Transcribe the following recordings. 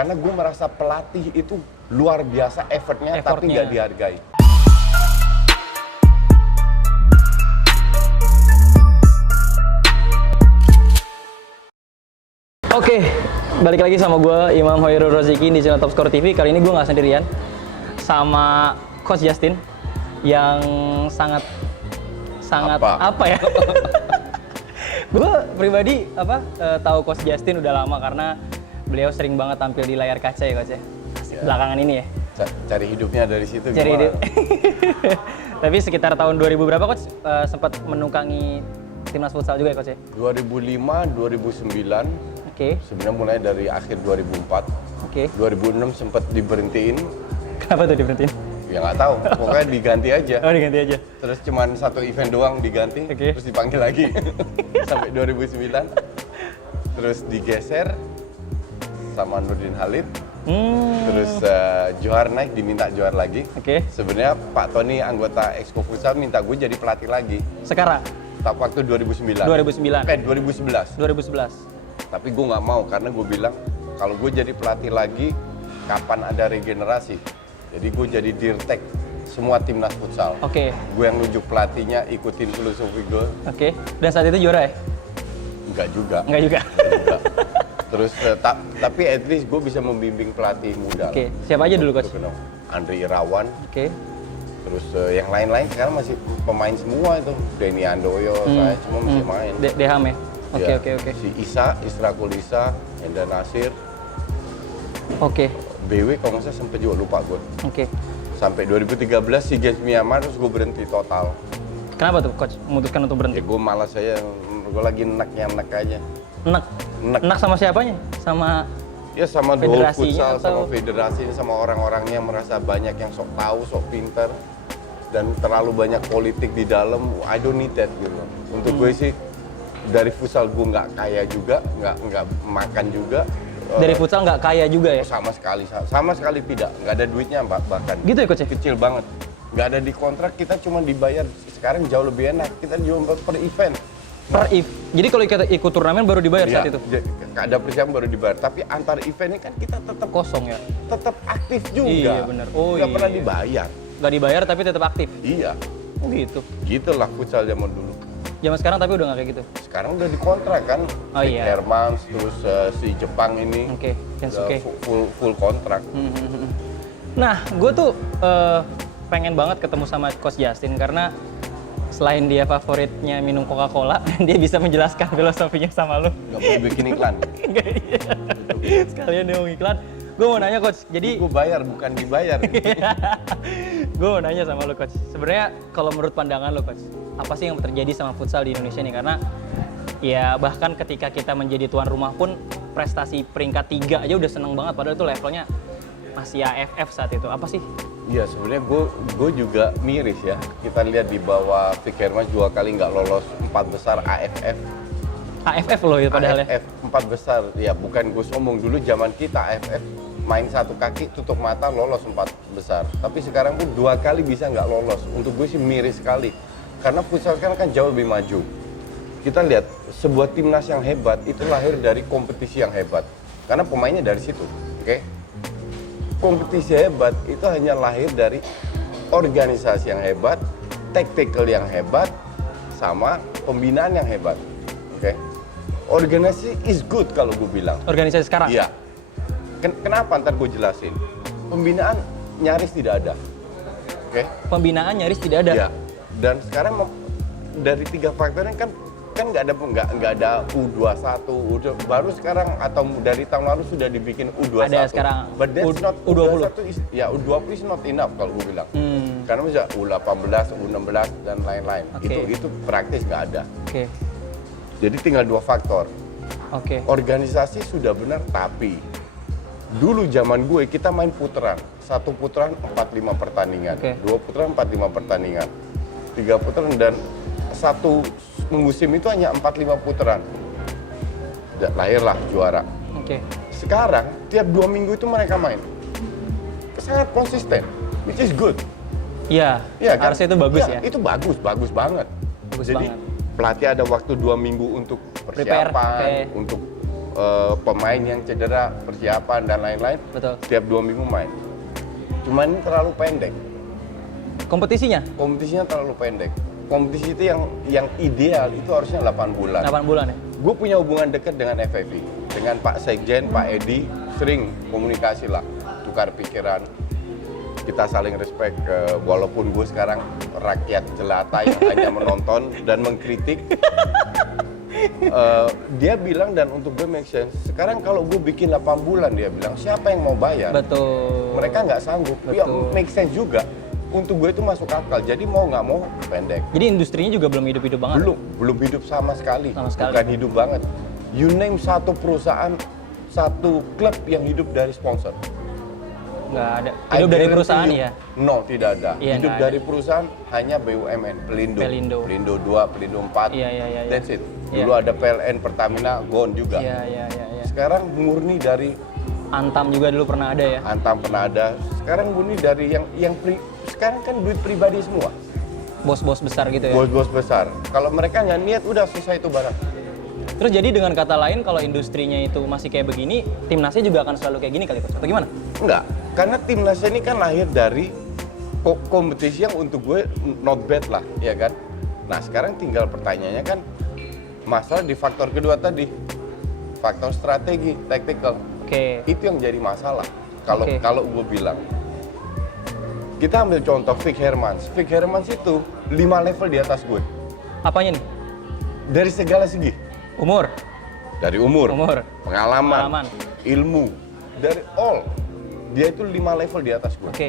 Karena gue merasa pelatih itu luar biasa effortnya. Tapi nggak dihargai. Oke, balik lagi sama gue Imam Hoirul Roziki di channel Top Score TV. Kali ini gue nggak sendirian, sama Coach Justin yang sangat apa ya? Gue pribadi tahu Coach Justin udah lama karena beliau sering banget tampil di layar kaca ya Coach ya. Belakangan ini ya. Cari hidupnya dari situ. Cari gimana? hidup. Tapi sekitar tahun 2000 berapa Coach sempat menukangi timnas futsal juga ya Coach ya? 2005, 2009. Oke. Sebenarnya mulai dari akhir 2004. Oke. 2006 sempat diberhentiin. Kenapa tuh diberhentiin? Ya nggak tahu, pokoknya diganti aja. Oh diganti aja. Terus cuman satu event doang diganti, Oke. terus dipanggil lagi sampai 2009. Terus digeser sama Nurdin Halid. Terus Johar naik, diminta Johar lagi. Oke. Sebenarnya Pak Tony anggota Exco Futsal minta gue jadi pelatih lagi. Sekarang? Waktu 2009. 2009. 2011. 2011. Tapi gue nggak mau karena gue bilang kalau gue jadi pelatih lagi, kapan ada regenerasi? Jadi gue jadi dirtek semua timnas futsal. Oke. Gue yang nunjuk pelatihnya, ikutin filosofi gue. Oke. Dan saat itu juara ya? Enggak juga. Enggak juga. Enggak. Terus tapi at least gue bisa membimbing pelatih muda. Oke. Siapa aja dulu Coach? Andre Irawan. Oke. Terus yang lain-lain sekarang masih pemain semua itu. Denny Andoyo, saya cuma masih main. Deham ya? Oke, Ya, oke. Si Isa, Israkul Isa, Enda Nasir. Oke. BW kalau nggak salah sempet juga lupa gue. Oke. Sampai 2013 si Games Myanmar terus gue berhenti total. Kenapa tuh Coach memutuskan untuk Ya berhenti? gue malas saya, gue lagi enak aja. Enak? Enak. Enak sama siapanya? Sama Ya sama Dol federasinya Futsal, atau? sama federasi, sama orang-orangnya yang merasa banyak yang sok tahu, sok pinter. Dan terlalu banyak politik di dalam, I don't need that gitu. Untuk gue sih, dari futsal gue nggak kaya juga, nggak makan juga. dari futsal nggak kaya juga ya? Sama sekali tidak, nggak ada duitnya bahkan. Gitu ya Coach ya? Kecil banget, nggak ada di kontrak, kita cuma dibayar. Sekarang jauh lebih enak, kita jual per event. Jadi kalau kita ikut turnamen baru dibayar Iya, saat itu? ada persiapan baru dibayar, tapi antar eventnya kan kita tetap Kosong ya? tetap aktif juga. Iya, bener. Oh, nggak pernah iya. dibayar. Nggak dibayar tapi tetap aktif? Iya, Oh gitu. gitulah futsal zaman dulu. Zaman sekarang tapi udah nggak kayak gitu? Sekarang udah dikontrak kan, Oh, Nick iya. Hermans, terus si Jepang ini Oke, Kensuke. full kontrak. Nah, gue tuh pengen banget ketemu sama Coach Justin karena selain dia favoritnya minum Coca-Cola, dia bisa menjelaskan filosofinya sama lu. Nggak perlu bikin iklan. Nggak, iya. Sekalian dia mau iklan. Gue mau nanya Coach, jadi Gue bayar bukan dibayar. gue mau nanya sama lu Coach. Sebenarnya kalau menurut pandangan lu Coach, apa sih yang terjadi sama futsal di Indonesia nih? Karena ya bahkan ketika kita menjadi tuan rumah pun prestasi peringkat 3 aja udah seneng banget, padahal itu levelnya masih AFF saat itu. Apa sih? Iya, sebenarnya gue juga miris ya. Kita lihat di bawah Vic Hermans 2 kali nggak lolos 4 besar AFF. AFF loh itu padahal ya. AFF 4 besar, ya bukan gue sombong, dulu zaman kita AFF main satu kaki tutup mata lolos 4 besar. Tapi sekarang pun 2 kali bisa nggak lolos. Untuk gue sih miris sekali. Karena futsal sekarang kan jauh lebih maju. Kita lihat sebuah timnas yang hebat itu lahir dari kompetisi yang hebat. Karena pemainnya dari situ, oke? Kompetisi hebat itu hanya lahir dari organisasi yang hebat, tactical yang hebat, sama pembinaan yang hebat, oke? Organisasi is good kalau gue bilang. Organisasi sekarang? Iya. Kenapa? Ntar gue jelasin. Pembinaan nyaris tidak ada, oke? Pembinaan nyaris tidak ada? Iya. Dan sekarang dari 3 faktor ini kan nggak ada U21, baru sekarang atau dari tahun lalu sudah dibikin U21. Ada sekarang But that's not U20. Ya U20 is not enough kalau gue bilang. Karena bisa U18, U16 dan lain-lain. Oke. Itu praktis nggak ada. Oke. Jadi tinggal 2 faktor. Oke. Organisasi sudah benar, tapi dulu zaman gue kita main putaran. 1 putaran 45 pertandingan, Oke. 2 putaran 45 pertandingan, 3 putaran, dan 1 musim itu hanya 45 putaran. Lahirlah juara. Oke. Sekarang tiap 2 minggu itu mereka main. Sangat konsisten, which is good. Iya, Iya kan? harusnya itu bagus ya. Itu bagus banget. Bagus Jadi banget. pelatih ada waktu 2 minggu untuk persiapan, Prepare, oke. untuk pemain yang cedera, persiapan dan lain-lain. Betul. Tiap 2 minggu main. Cuman ini terlalu pendek. Kompetisinya? Kompetisinya terlalu pendek. Kompetisi itu yang ideal itu harusnya 8 bulan. 8 bulan ya? Gue punya hubungan dekat dengan FFI, dengan Pak Sekjen, Pak Edi, sering komunikasi lah, tukar pikiran. Kita saling respect, walaupun gue sekarang rakyat jelata yang hanya menonton dan mengkritik. Dia bilang, dan untuk gue make sense, sekarang kalau gue bikin 8 bulan, dia bilang, siapa yang mau bayar? Betul. Mereka nggak sanggup. Ya, make sense juga. Untuk gue itu masuk akal, jadi mau nggak mau pendek. Jadi industrinya juga belum hidup-hidup banget? Belum hidup sama sekali. Sama sekali. Bukan hidup banget. You name satu perusahaan, satu klub yang hidup dari sponsor. Nggak ada. Hidup dari perusahaan ya? No, tidak ada. Iya, Hidup nggak dari perusahaan hanya BUMN, Pelindo. Pelindo 2, Pelindo 4. Iya. That's it. Iya. Dulu ada PLN, Pertamina, gone juga. Iya. Sekarang murni dari Antam juga dulu pernah ada ya? Antam pernah ada. Sekarang murni dari sekarang kan duit pribadi semua. Bos-bos besar gitu ya? Bos-bos besar. Kalau mereka nggak niat, udah selesai itu barang. Terus jadi dengan kata lain, kalau industrinya itu masih kayak begini, timnasnya juga akan selalu kayak gini kali, Coach? Atau gimana? Enggak, karena timnas ini kan lahir dari kompetisi yang untuk gue not bad lah, ya kan? Nah sekarang tinggal pertanyaannya kan, masalah di faktor kedua tadi, faktor strategi, tactical. Oke. Itu yang jadi masalah. Kalau Oke. kalau gue bilang, kita ambil contoh Vic Hermans. Vic Hermans itu 5 level di atas gue. Apanya nih? Dari segala segi. Umur? Dari umur, Umur. pengalaman, ilmu, dari all. Dia itu 5 level di atas gue. Oke.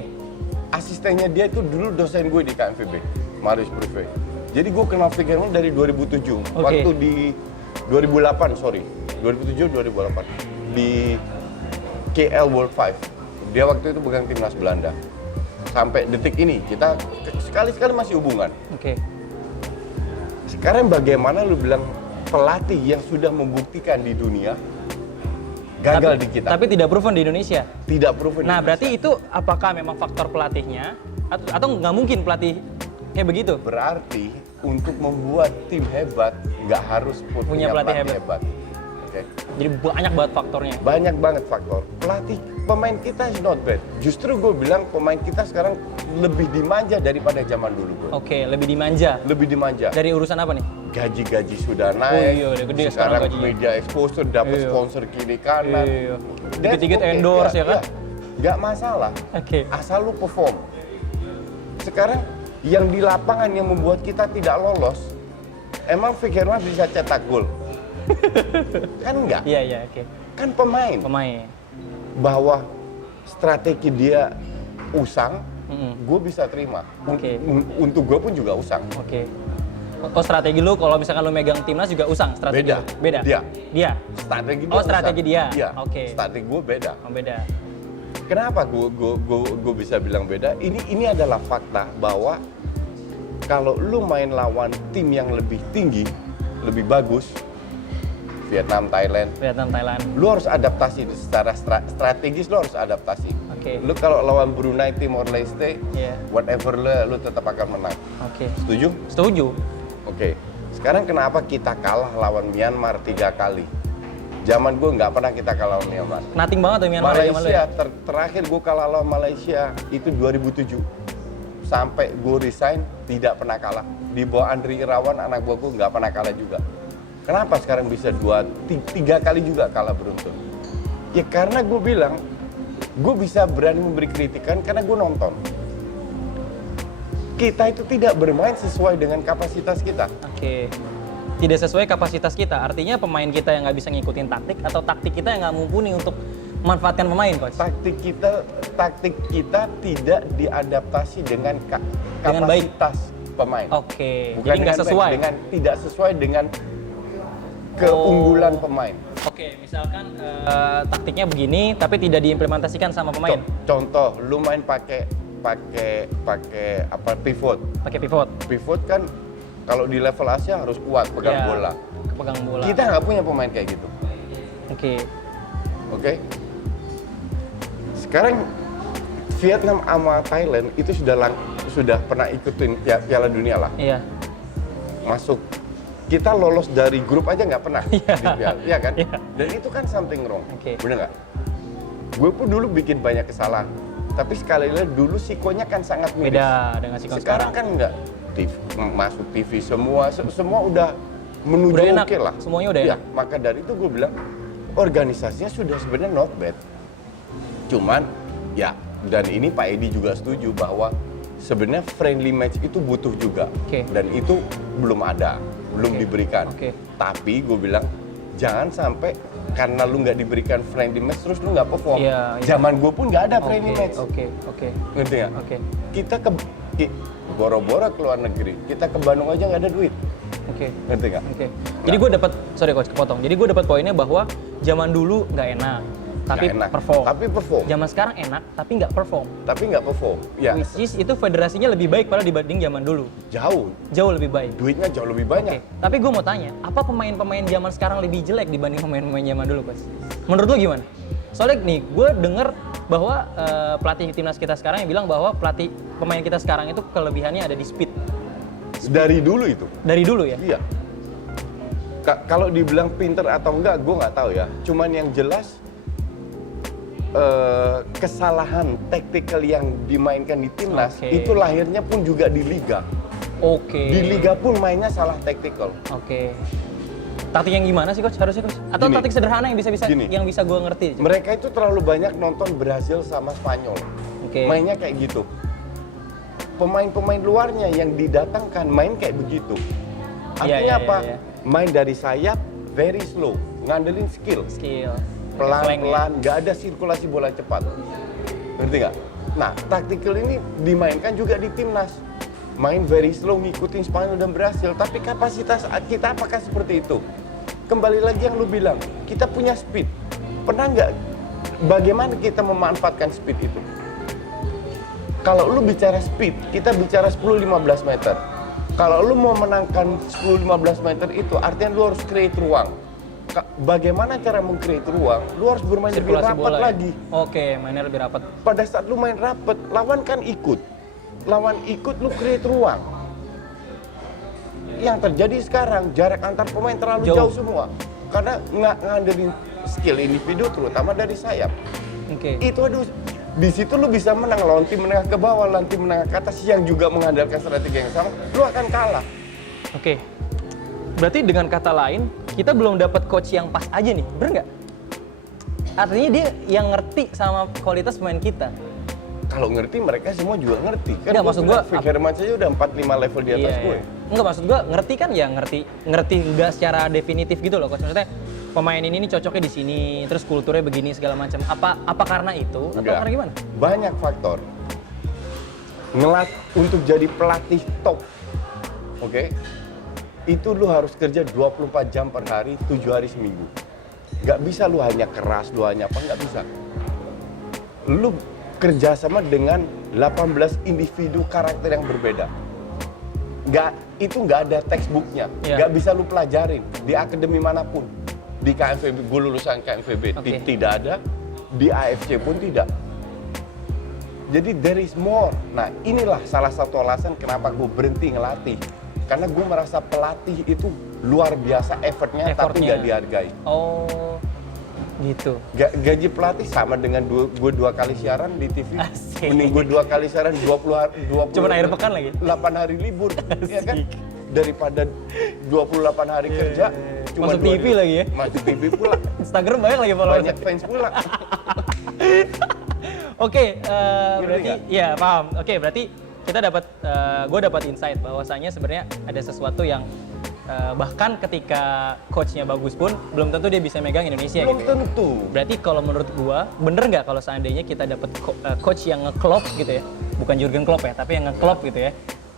Asistennya dia itu dulu dosen gue di KMVB, Marius Prive. Jadi gue kenal Vic Hermans dari 2007. Oke. Waktu di 2008, 2007-2008. Di KL World 5. Dia waktu itu pegang timnas Belanda. Sampai detik ini kita sekali-sekali masih hubungan. Oke. Sekarang bagaimana lu bilang pelatih yang sudah membuktikan di dunia gagal di kita? Tapi tidak proven di Indonesia. Tidak proven. Nah, berarti itu apakah memang faktor pelatihnya atau nggak mungkin pelatih kayak begitu? Berarti untuk membuat tim hebat nggak harus punya pelatih hebat. Oke. Jadi banyak banget faktornya. Banyak banget faktor. Pemain kita is not bad. Justru gue bilang pemain kita sekarang lebih dimanja daripada zaman dulu gue. Oke, lebih dimanja. Lebih dimanja. Dari urusan apa nih? Gaji-gaji sudah naik. Oh iya, udah gede sekarang gajinya. Media exposure dapat Iya. sponsor kiri kanan. Iya. That's Dikit-dikit okay. endorse ya kan? Nggak masalah. Oke. Asal lu perform. Sekarang yang di lapangan yang membuat kita tidak lolos, emang Vic Hermans bisa cetak gol? Kan enggak? Iya, oke. Kan pemain. Pemain. Bahwa strategi dia usang, gue bisa terima. Oke. Untuk gue pun juga usang. Oke. Oh, strategi lu kalau misalkan lu megang timnas juga usang strategi. Beda. Lu? Beda. Dia. Strategi dia. Oh, strategi usang. dia. Iya. Oke. Strategi gue beda. Oh, beda. Kenapa gue bisa bilang beda? Ini adalah fakta bahwa kalau lu main lawan tim yang lebih tinggi, lebih bagus, Vietnam, Thailand, lu harus adaptasi secara strategis, lu harus adaptasi. Oke. Lu kalau lawan Brunei, Timor Leste, Iya. whatever lu tetap akan menang. Oke. Setuju? Setuju. Oke. Sekarang kenapa kita kalah lawan Myanmar 3 kali? Zaman gue nggak pernah kita kalah lawan Myanmar. Nating banget tuh Myanmar zaman lu Malaysia, ya? terakhir gue kalah lawan Malaysia itu 2007. Sampai gue resign, tidak pernah kalah. Di bawah Andri Irawan, anak gue nggak pernah kalah juga. Kenapa sekarang bisa 3 kali juga kalah beruntun? Ya karena gue bilang, gue bisa berani memberi kritikan karena gue nonton. Kita itu tidak bermain sesuai dengan kapasitas kita. Oke. Tidak sesuai kapasitas kita. Artinya pemain kita yang nggak bisa ngikutin taktik atau taktik kita yang nggak mumpuni untuk memanfaatkan pemain, Coach. Taktik kita tidak diadaptasi dengan Dengan baik. kapasitas pemain. Oke. Bukan Jadi nggak dengan sesuai. tidak sesuai dengan keunggulan pemain. Oke, misalkan taktiknya begini tapi tidak diimplementasikan sama pemain. Contoh, lu main pakai pivot. Pakai pivot. Pivot kan kalau di level Asia harus kuat pegang Iya, bola. Pegang bola. Kita nggak punya pemain kayak gitu. Oke. Oke. Sekarang Vietnam sama Thailand itu sudah pernah ikutin Piala Dunia lah. Iya. Masuk kita lolos dari grup aja nggak pernah di Piala, ya kan? Iya. Dan itu kan something wrong, Oke. bener nggak? Gue pun dulu bikin banyak kesalahan, tapi sekali lagi dulu sikonya kan sangat miris. Beda dengan Sikon Sekarang kan nggak, masuk TV semua, semua udah menuju Udah enak, oke lah. semuanya udah Ya, enak. maka dari itu gue bilang organisasinya sudah sebenarnya not bad. Cuman ya, dan ini Pak Edi juga setuju bahwa sebenarnya friendly match itu butuh juga. Oke. Dan itu belum ada, belum Oke. diberikan. Oke. Tapi gue bilang jangan sampai karena lu nggak diberikan friendly match terus lu nggak perform. Iya, iya. Zaman gue pun nggak ada friendly match. Oke. Ngerti nggak? Oke. Kita boro-boro ke luar negeri, kita ke Bandung aja nggak ada duit. Oke. Ngerti nggak? Oke. Jadi gue dapat, sorry coach, kepotong. Jadi gue dapat poinnya bahwa zaman dulu nggak enak, tapi Nggak enak, perform. tapi perform. Zaman sekarang enak, tapi nggak perform. Tapi nggak perform. Ya, Which is itu federasinya lebih baik pada dibanding zaman dulu. jauh. Jauh lebih baik. Duitnya jauh lebih Oke. banyak. Tapi gue mau tanya, apa pemain-pemain zaman sekarang lebih jelek dibanding pemain-pemain zaman dulu, coach? Menurut lo gimana? Soalnya nih, gue denger bahwa pelatih timnas kita sekarang yang bilang bahwa pemain kita sekarang itu kelebihannya ada di speed. Dari dulu itu. Dari dulu ya? Iya. Kalau dibilang pinter atau enggak, gue nggak tahu ya. Cuman yang jelas kesalahan taktikal yang dimainkan di timnas Oke. itu lahirnya pun juga di liga. Oke. Di liga pun mainnya salah taktikal. Oke. Taktik yang gimana sih coach? Harusnya coach? Atau Gini. taktik sederhana yang Gini. bisa gue ngerti? Coach? Mereka itu terlalu banyak nonton Brasil sama Spanyol. Oke. Mainnya kayak gitu. Pemain-pemain luarnya yang didatangkan main kayak begitu. Iya, Artinya iya, apa? iya. Main dari sayap very slow, ngandelin skill. Skill. Flank ya. Pelan-pelan, nggak ada sirkulasi bola cepat. Ngerti nggak? Nah, taktikal ini dimainkan juga di timnas. Main very slow, ngikutin Spanyol dan Brasil. Tapi kapasitas kita apakah seperti itu? Kembali lagi yang lu bilang, kita punya speed. Pernah nggak, bagaimana kita memanfaatkan speed itu? Kalau lu bicara speed, kita bicara 10-15 meter. Kalau lu mau menangkan 10-15 meter itu, artinya lu harus create ruang. Bagaimana cara meng-create ruang? Lu harus bermain lebih Sirkulasi rapat bola ya? lagi. Oke, mainnya lebih rapat. Pada saat lu main rapat, lawan kan ikut. Lawan ikut, lu create ruang. Yang terjadi sekarang, jarak antar pemain terlalu jauh semua. Karena nggak ngandelin skill individu, terutama dari sayap. Oke. Itu aduh, di situ lu bisa menang lawan tim menengah ke bawah, lawan tim menengah ke atas yang juga mengandalkan strategi yang sama, lu akan kalah. Oke. Berarti dengan kata lain, kita belum dapat coach yang pas aja nih, bener nggak? Artinya dia yang ngerti sama kualitas pemain kita. Kalau ngerti, mereka semua juga ngerti. Kan Nggak, maksud gua, Vick Herman saja udah 4-5 level di atas gue. Enggak, maksud gua ngerti kan ya ngerti nggak secara definitif gitu loh coach. Maksudnya pemain ini nih cocoknya di sini, terus kulturnya begini segala macam. Apa karena itu atau Enggak. karena gimana? Banyak faktor. Untuk jadi pelatih top, oke? Itu lu harus kerja 24 jam per hari, 7 hari seminggu. Nggak bisa lu hanya keras, lu hanya apa, nggak bisa. Lu kerjasama dengan 18 individu karakter yang berbeda. Itu nggak ada textbooknya, Iya. nggak bisa lu pelajarin di akademi manapun. Di KNVB, gue lulusan KNVB, Oke. tidak ada. Di AFC pun tidak. Jadi there is more. Nah, inilah salah satu alasan kenapa gue berhenti ngelatih. Karena gue merasa pelatih itu luar biasa effortnya, tapi nggak dihargai. Oh, gitu. Gaji pelatih sama dengan gue 2 kali siaran di TV. Asik. Mending gue 2 kali siaran 20 Cuman akhir pekan lagi? 8 hari libur, ya kan? Asik. Daripada 28 hari kerja, cuma Masuk 2 TV lagi ya? Masuk TV pula. Instagram banyak lagi followers. Banyak fans pula. Oke, berarti nggak? ya paham. Oke, berarti kita gue dapat insight bahwasanya sebenarnya ada sesuatu yang bahkan ketika coachnya bagus pun belum tentu dia bisa megang Indonesia Belum gitu. Ya. tentu. Berarti kalau menurut gua bener nggak kalau seandainya kita dapat coach yang nge-klop gitu ya, bukan Jurgen Klopp ya, tapi yang nge-klop gitu ya.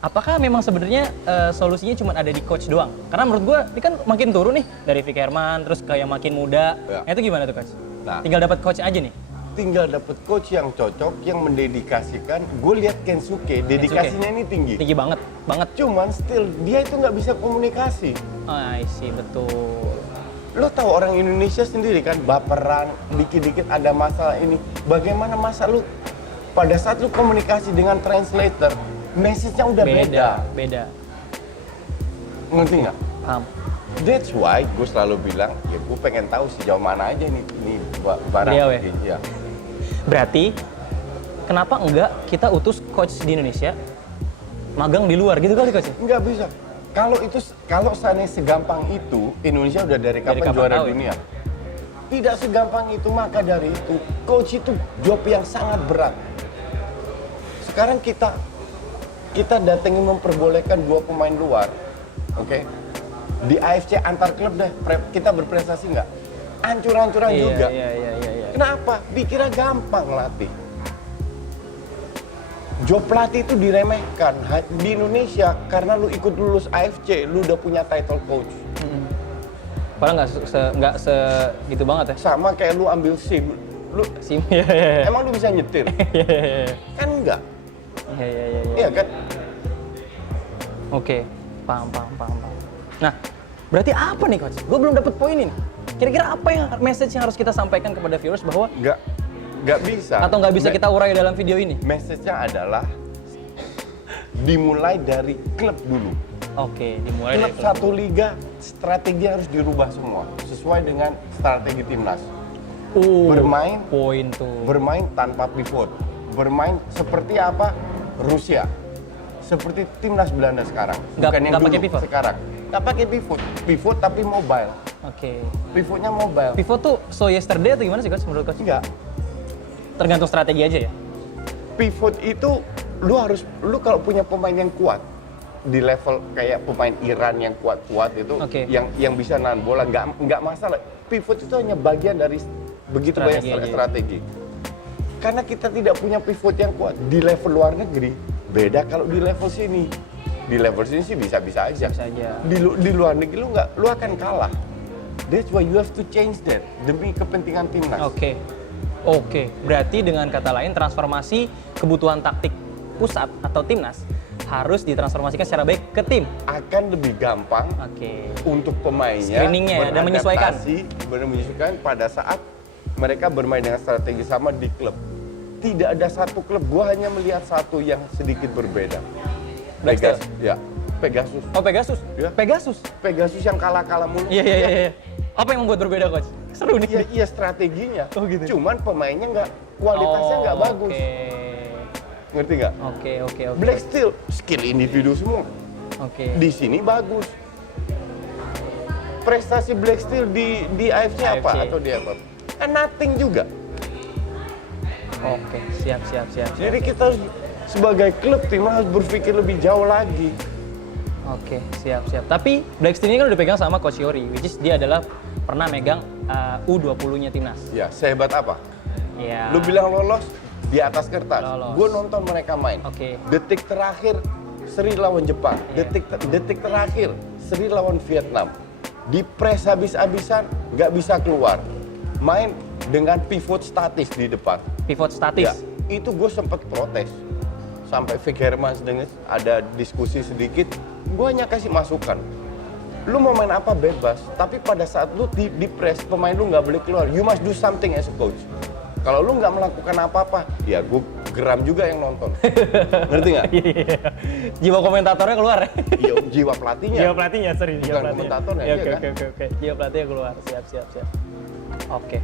Apakah memang sebenarnya solusinya cuma ada di coach doang? Karena menurut gua ini kan makin turun nih dari Vick Herman terus kayak makin muda. Ya. Nah, itu gimana tuh coach? Nah. Tinggal dapat coach aja nih. Tinggal dapet coach yang cocok, yang mendedikasikan. Gue lihat Kensuke, dedikasinya ini tinggi. Tinggi banget, banget. Cuman still dia itu nggak bisa komunikasi. I see, betul. Lo tahu orang Indonesia sendiri kan baperan, dikit-dikit ada masalah ini. Bagaimana masa lu pada saat lu komunikasi dengan translator, message-nya udah beda. Beda. Ngerti nggak? That's why gue selalu bilang, ya gue pengen tahu sejauh mana aja nih barang. Beliau ya? Iya. Berarti kenapa enggak kita utus coach di Indonesia magang di luar gitu kali coach? Nggak bisa. Kalau seandainya segampang itu, Indonesia udah dari kapan juara tahu, dunia? Tidak segampang itu, maka dari itu coach itu job yang sangat berat. Sekarang kita datengin memperbolehkan 2 pemain luar, oke? Di AFC antar klub deh, kita berprestasi nggak? Hancur-hancuran juga. Iya. Kenapa? Dikira gampang latih. Job pelatih itu diremehkan di Indonesia karena lu ikut lulus AFC, lu udah punya title coach. Padahal nggak se gitu banget ya. Sama kayak lu ambil SIM, emang lu bisa nyetir? Kan enggak. Iya kan? Oke, paham. Nah, berarti apa nih coach? Gue belum dapet poin ini. Kira-kira apa yang message yang harus kita sampaikan kepada viewers bahwa Nggak bisa. Atau nggak bisa kita urai dalam video ini? Message-nya adalah dimulai dari klub dulu. Oke, dimulai Klub dari klub. satu liga, strategi harus dirubah semua sesuai dengan strategi timnas. Bermain poin tuh. Bermain tanpa pivot. Bermain seperti apa? Rusia. Seperti timnas Belanda sekarang. Bukan yang pakai dulu, pivot? sekarang. Nggak pakai pivot. Pivot tapi mobile. Oke. Pivotnya mobile. Pivot tuh so yesterday atau gimana sih coach menurut coach? Enggak. Tergantung strategi aja ya? Pivot itu lu kalau punya pemain yang kuat di level kayak pemain Iran yang kuat-kuat itu, yang bisa nahan bola, nggak masalah. Pivot itu hanya bagian dari begitu banyak strategi. Karena kita tidak punya pivot yang kuat di level luar negeri, beda kalau di level sini. Di level sini sih bisa-bisa aja. Di luar negeri lu akan kalah. That's why you have to change that demi kepentingan timnas. Oke, berarti dengan kata lain transformasi kebutuhan taktik pusat atau timnas harus ditransformasikan secara baik ke tim. Akan lebih gampang untuk pemainnya screeningnya dan menyesuaikan pada saat mereka bermain dengan strategi sama di klub. Tidak ada satu klub, gua hanya melihat satu yang sedikit berbeda. Pegasus. Ya, Pegasus. Oh, Pegasus? Ya. Pegasus yang kalah-kalah mulu. Iya. Apa yang membuat berbeda coach? Seru nih. Iya strateginya. Oh gitu. Cuman pemainnya kualitasnya nggak bagus. Ngerti nggak? Oke. Black Steel skill individu semua. Di sini bagus. Prestasi Black Steel di AFC apa atau di apa? Kan nothing juga. Oke, siap. Jadi kita harus sebagai klub tim harus berpikir lebih jauh lagi. Oke, siap. Tapi Black Steel ini kan udah pegang sama Coach Yori, which is dia adalah pernah megang U20-nya timnas. Ya, sehebat apa? Ya. Lu bilang lolos di atas kertas. Gue nonton mereka main. Oke. Detik terakhir seri lawan Jepang. Detik terakhir seri lawan Vietnam. Di press habis-habisan nggak bisa keluar. Main dengan pivot statis di depan. Pivot statis? Ya, itu gue sempat protes. Sampai Vic Hermans dengan ada diskusi sedikit, gue hanya kasih masukan. Lu mau main apa bebas, tapi pada saat lu di press, pemain lu nggak boleh keluar. You must do something as a coach. Kalau lu nggak melakukan apa-apa, ya gue geram juga yang nonton. Ngerti nggak? Jiwa komentatornya keluar. Iya, jiwa pelatihnya. Jiwa pelatihnya, sorry. Bukan komentatornya, iya kan? Oke. Jiwa pelatihnya keluar, siap. Oke.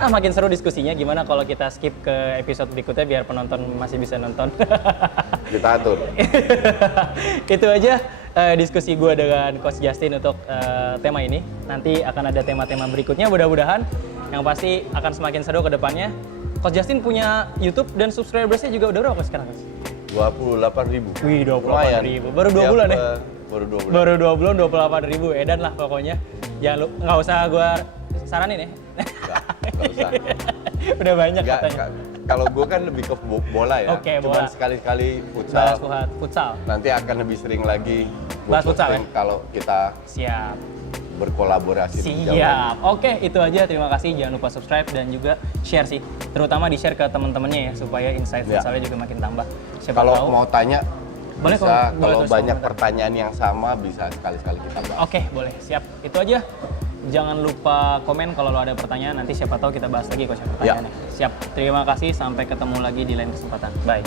Makin seru diskusinya. Gimana kalau kita skip ke episode berikutnya biar penonton masih bisa nonton? Kita atur. Itu aja diskusi gue dengan Coach Justin untuk tema ini. Nanti akan ada tema-tema berikutnya mudah-mudahan yang pasti akan semakin seru ke depannya. Coach Justin punya YouTube dan subscribersnya juga udah berapa sekarang, Coach? 28.000. Wih, 28.000. Baru 2 bulan ya? Baru 2 bulan. 28.000. Edan lah pokoknya. Jangan nggak usah gue saranin ya. Nggak usah. Udah banyak katanya. Kalau gue kan lebih ke bola ya. Bola. Cuman sekali-sekali futsal. Futsal. Nanti akan lebih sering lagi bahas futsal ya? Kalau kita siap berkolaborasi. Siap. Oke, itu aja. Terima kasih. Jangan lupa subscribe dan juga share sih. Terutama di-share ke teman-temannya ya supaya insight futsalnya juga makin tambah. Kalau mau tanya boleh, bisa, kalau banyak pertanyaan yang sama bisa sekali-sekali kita bahas. Oke, boleh. Siap. Itu aja. Jangan lupa komen kalau lo ada pertanyaan, nanti siapa tahu kita bahas lagi Coach pertanyaannya. Siap. Terima kasih, sampai ketemu lagi di lain kesempatan. Bye.